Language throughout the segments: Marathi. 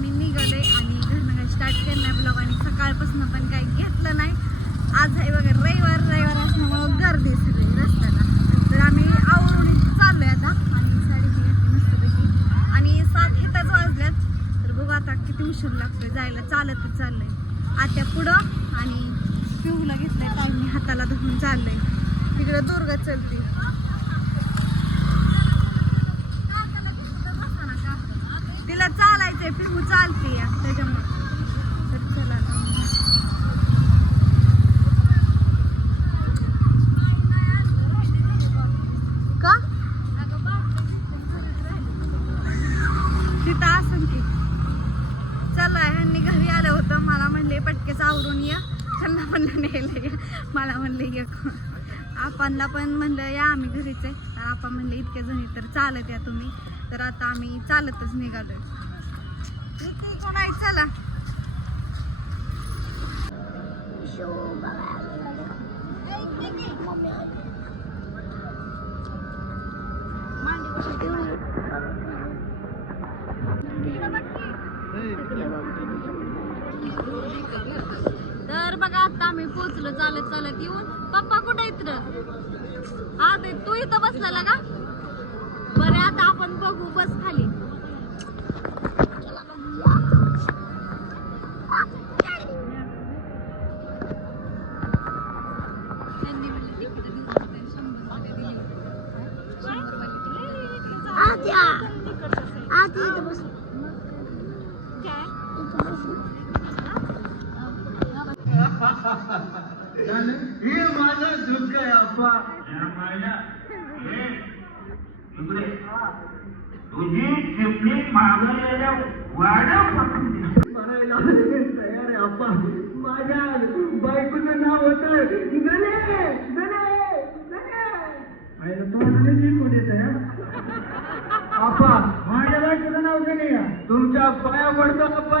आम्ही निघालोय आणि घरनं स्टार्ट केलं नाही ब्लॉग आणि सकाळपासून पण काही घेतलं नाही. आज आहे बघा रविवार रविवार असल्यामुळं गर्दी सगळी रस्त्याला. तर आम्ही आवरून चाललोय आता. आणि साडी घेतली मस्तपैकी. आणि सात येताच वाजल्यात. तर बघू आता किती उशीर लागतोय. जायला चालतच चाललंय. आत्या पुढं आणि पिऊला घेतलंय. टाईमने हाताला धुवून चाललंय. तिकडे दुर्गा चलती. चालायचंय पिहू चालते या त्याच्यामुळे. तर चला. आता. का? तिथं असं की. चला ह्यांनी घरी आलं होतं. मला म्हणले पटकेच आवरून या. त्यांना म्हणलं नेलं या मला म्हणले ये आपणला पण म्हणलं या आम्ही घरीच आहे. तर आपण म्हणले इतक्या जणी तर चालत या तुम्ही. तर आता आम्ही चालतच निघालो आहे चला तर बघा आता आम्ही पोचलो चालत चालत येऊन. पप्पा कुठे आहेत रे? हा तू इथं बसलेला का? बरं आता आपण बघू बस खाली. माझा दुःख आहे अप्पा. तुझी चिपणी मागवलेल्या तयार आहे माझ्या बायकोचं नाव होतं गणे गणे जिंकून येत आहे माझ्या बायकोचं नाव गणे तुमच्या पाया पडतो अप्पा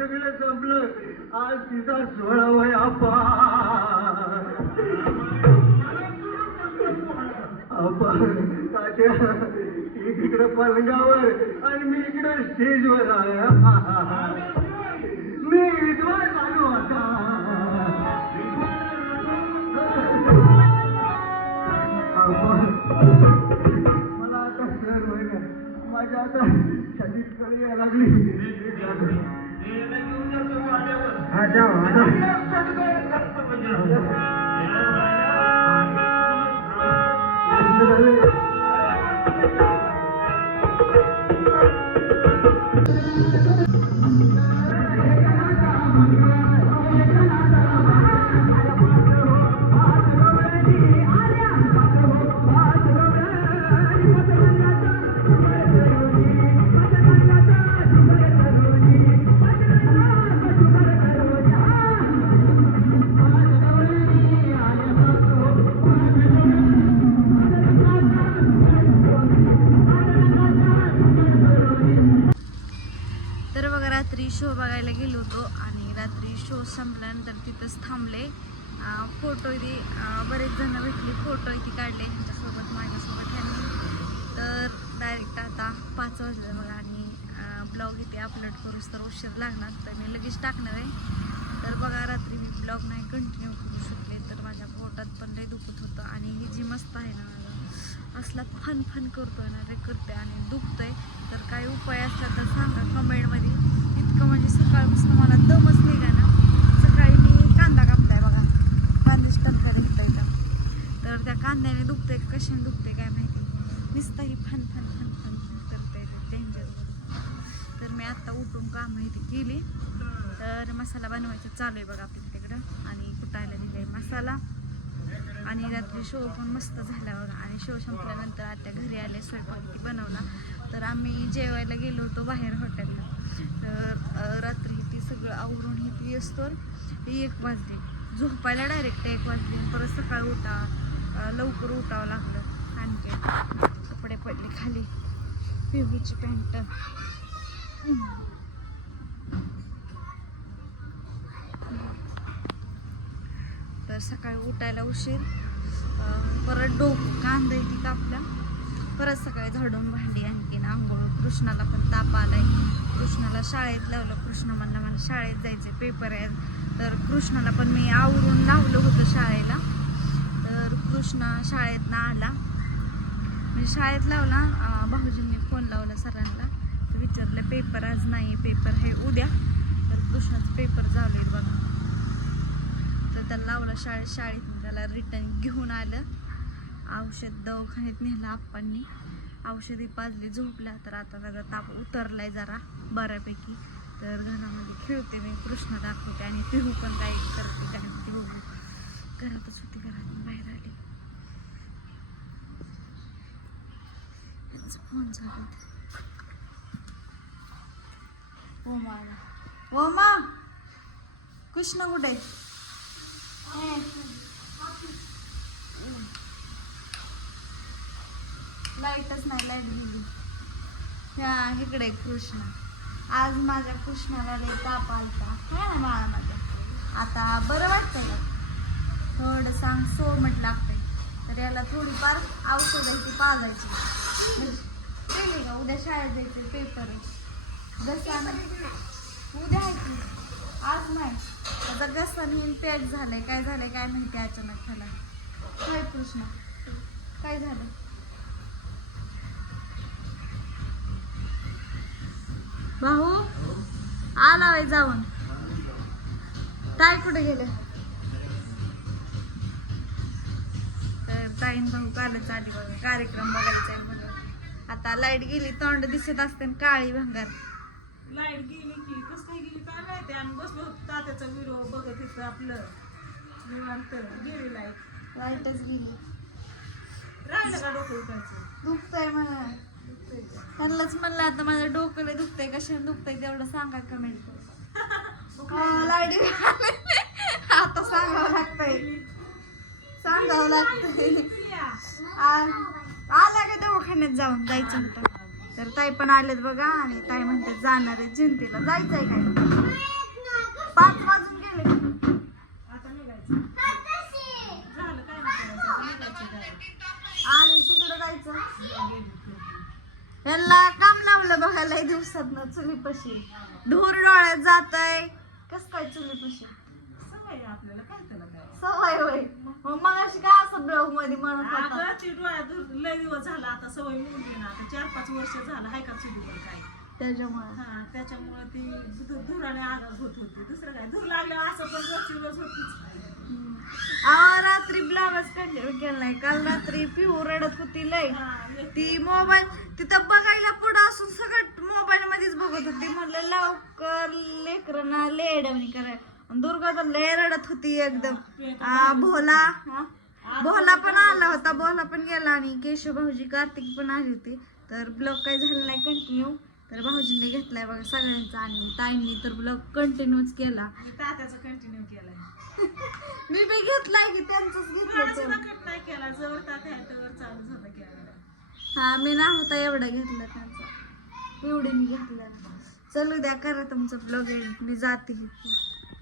सगळं संपलं. आज तिचा सोहळा वय आपा आपा पलंगावर आणि मी इकडे स्टेजवर आहे. मी विद्वान झालो आता. मला आता सर होईल माझ्या आता छातीत कळी यायला Thank you. शो बघायला गेलो होतो आणि रात्री शो संपल्यानंतर तिथंच थांबले. फोटो इथे बरेच जण भेटले फोटो इथे काढले ह्यांच्यासोबत माझ्यासोबत ह्यांनी. तर डायरेक्ट आता पाच वाजले बघा आणि ब्लॉग इथे अपलोड करूच तर उशीर लागणार तर मी लगेच टाकणार आहे. तर बघा रात्री मी ब्लॉग नाही कंटिन्यू करू शकले तर माझ्या पोटात पण लई दुखत होतं आणि ही जी मस्त आहे ना असला फन फन करतोय ना रे करते आणि दुखतंय. तर काही उपाय असला तर सांगा कमेंटमध्ये इतकं म्हणजे सकाळपासून मला दमच निघा ना सकाळी मी कांदा कापताय बघा. कांद्याची टपका निघता इथं. तर त्या कांद्याने दुखतंय कशाने दुखतंय काय माहिती. नुसतं ही फन फन फन फन करते डेंजर तर मी आत्ता उठून कामं माहिती केली. तर मसाला बनवायचं चालू आहे बघा आपल्या तिकडं. आणि कुटायला निघाय मसाला. आणि रात्री शो पण मस्त झाला बघा. आणि शो संपल्यानंतर आता घरी आले स्वयंपाक बनवला. तर आम्ही जेवायला गेलो होतो बाहेर हॉटेलला तर रात्री ती सगळं आवरून ही ती असतो. एक वाजली. झोपायला डायरेक्ट एक वाजली. परत सकाळी उठा लवकर उठावं लागलं. आणखी कपडे पडले खाली. पिहूची पॅन्ट. तर सकाळी उठायला उशीर. परत डोक कांदा ती कापलं परत सकाळी झाडून भांडी आणखीन आंघोळ. कृष्णाला पण ताप आला कृष्णाला शाळेत लावलं. कृष्ण म्हणला मला शाळेत जायचं पेपर आहेत. तर कृष्णाला पण मी आवरून लावलं होतं शाळेला. तर कृष्णा शाळेतनं आला. म्हणजे शाळेत लावला. भाऊजींनी फोन लावला सरांना. तर विचारलं पेपर आज नाही पेपर हे उद्या. तर कृष्णाचं पेपर चालू आहे बघा. तर त्याला लावला शाळेत. शाळेत त्याला रिटर्न घेऊन आलं. औषध दवाखान्यात नेलं आप्पांनी. औषधी पाजली झोपल्या तर आता त्याचा ताप उतरलाय जरा बऱ्यापैकी. तर घरामध्ये खेळते मी कृष्ण दाखवते आणि पिहू पण काय करते काय ते बघू. घरातच होती घरात बाहेर आली. फोन झाला ओमा ओमा हो मा कृष्ण कुठे आहे? लाईटच नाही लाइट गेली. ह्या इकडे कृष्णा कृष्ण. आज माझ्या कृष्णाला लई ताप आलता. काय ना माळा माझ्या आता बरं वाटतंय. थोडं सांग सो म्हटलं लागतंय. तर याला थोडीफार औषध आहे ती पाजायची. म्हणजे गेली का? उद्या शाळेत जायचे पेपर आहे. घसा उद्या आहे की? आज नाही. आता घसा नेहमी पॅक झालंय. काय झालंय काय माहिती अचानक झालं काय कृष्ण. काय झालं? भाऊ आला वय जाऊन. ताई कुठे गेले? तर ताईन भाऊ कालच आली बघा कार्यक्रम बघायचा आहे म्हणून आता लाइट गेली तोंड दिसत असते आणि काळी भंगार. लाइट गेली की कसं काय गेली काय माहिती? आम्ही बसलो होतो तात्याचा व्हिडिओ बघत इथं आपलं. निवांत गेली लाइट. लाईटच गेली. राहिलं का डोकं उठायचं दुखतंय मला त्यांनाच म्हणलं आता माझं डोकं दुखतंय कशाने दुखतंय तेवढं सांगा कमेंट लाइट आता सांगावं लागतंय. सांगावं लागतंय. आ- आला का दवाखान्यात जाऊन? जायचं होतं. तर ताई पण आलेत बघा आणि ताई म्हणते जाणार आहे. जयंतीला जायचंय काय? पाच वाजून गेले. आता निघायचं. आणि तिकडं जायचं. यांना काम लावलं बघा लय दिवसात ना चुलीपाशी. ढोर डोळ्यात जात आहे कस काय चुलीपाशी? सवय आहे आपल्याला काय त्याला काय सवय होय. मग मग अशी काय असं ब्लॉगमध्ये म्हणत होता? अगं ती डोळ्यात धूर- लय दिवस झाला आता सवय मोडली ना. आता चार पाच वर्ष झालं हाय का चुलीवर काय? त्याच्यामुळे. हा त्याच्यामुळे ती धु- धुराने आगार होत होती. दुसरं काय? धूर लागल्यावर असं पण रोजची रोज होतीच. आवा रात्री ब्लॉगच कंटिन्यू केला नाही काल रात्री पिहू रडत होती लय. ती मोबाईल तिथं बघायला पुढं असून सगळं मोबाईल मध्येच बघत होती. म्हणलं लवकर लेकरांना लेडवणी कराय दुर्गा तर लय रडत होती एकदम. आ, भोला? भोला पण आला होता. भोला पण गेला आणि केशव भाऊजी कार्तिक पण आली होती. तर ब्लॉग काही झालं नाही कंटिन्यू तर भाऊजींनी घेतलाय बघा सगळ्यांचा आणि ताईंनी तर ब्लॉग कंटिन्यूच केला. तात्याचं कंटिन्यू केलंय. मी बी घेतलाय की त्यांचंच घेतलं कट नाही केला जवळ तात्या आहे त्यावर चालू झालं केलं हा मी ना होता एवढा घेतला त्यांचा. एवढे मी घेतला. चलू द्या करा तुमचं ब्लॉग एडिट मी जाते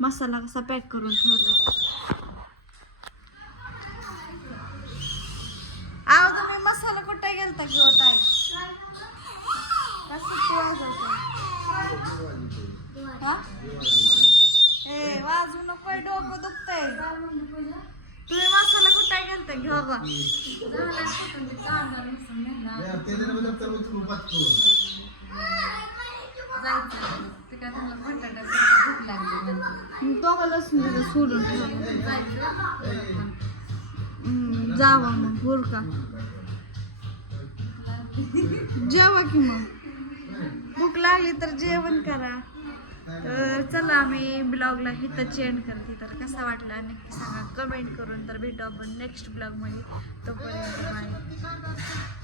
मसाला कसा पॅक करून ठेवला आव तुम्ही मसाला कुठे गेलता घेऊ ताई? कसं वाजवता हा? ए वाजू नको डोकं दुखतंय. तुम्ही मसाला कुठे गेलता? घेऊ बा. सोडून ठेवला जावा मग बुरका जेवा की मग. भूक लागली तर जेवण करा. तर चला आम्ही ब्लॉगला इथं एंड करते. तर कसा वाटला नक्की सांगा. कमेंट करून तर भेटू आपण नेक्स्ट ब्लॉगमध्ये. तोपर्यंत बाय